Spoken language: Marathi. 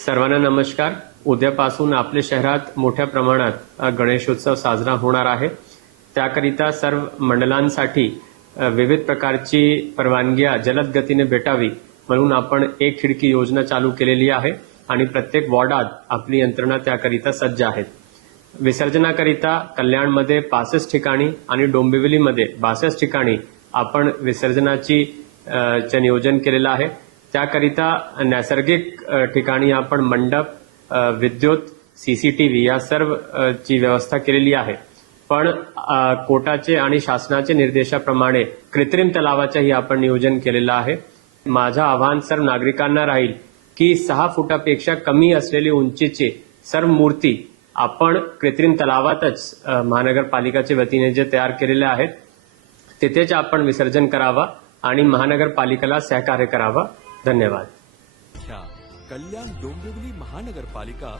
सर्वांना नमस्कार. उद्यापासून आपल्या शहरात मोठ्या प्रमाणात गणेशोत्सव साजरा होणार आहे. त्याकरिता सर्व मंडळांसाठी विविध प्रकारची परवानग्या जलद गतीने भेटावी म्हणून आपण एक खिडकी योजना चालू केलेली आहे आणि प्रत्येक वॉर्डात आपली यंत्रणा त्याकरिता सज्ज आहेत. विसर्जनाकरिता कल्याणमध्ये 65 ठिकाणी आणि डोंबिवलीमध्ये 62 ठिकाणी आपण विसर्जनाची नियोजन केलेलं आहे. त्याकरिता नैसर्गिक ठिकाणी आपण मंडप, विद्युत, सीसीटीव्ही या सर्व ची व्यवस्था केलेली आहे. पण कोर्टाचे आणि शासनाचे निर्देशाप्रमाणे कृत्रिम तलावाचेही आपण नियोजन केलेलं आहे. माझं आव्हान सर्व नागरिकांना राहील की 6 फुटापेक्षा कमी असलेली उंचीची सर्व मूर्ती आपण कृत्रिम तलावातच महानगरपालिकाच्या वतीने जे तयार केलेले आहेत तिथेच आपण विसर्जन करावा आणि महानगरपालिकेला सहकार्य करावा. धन्यवाद. कल्याण डोंबिवली महानगरपालिका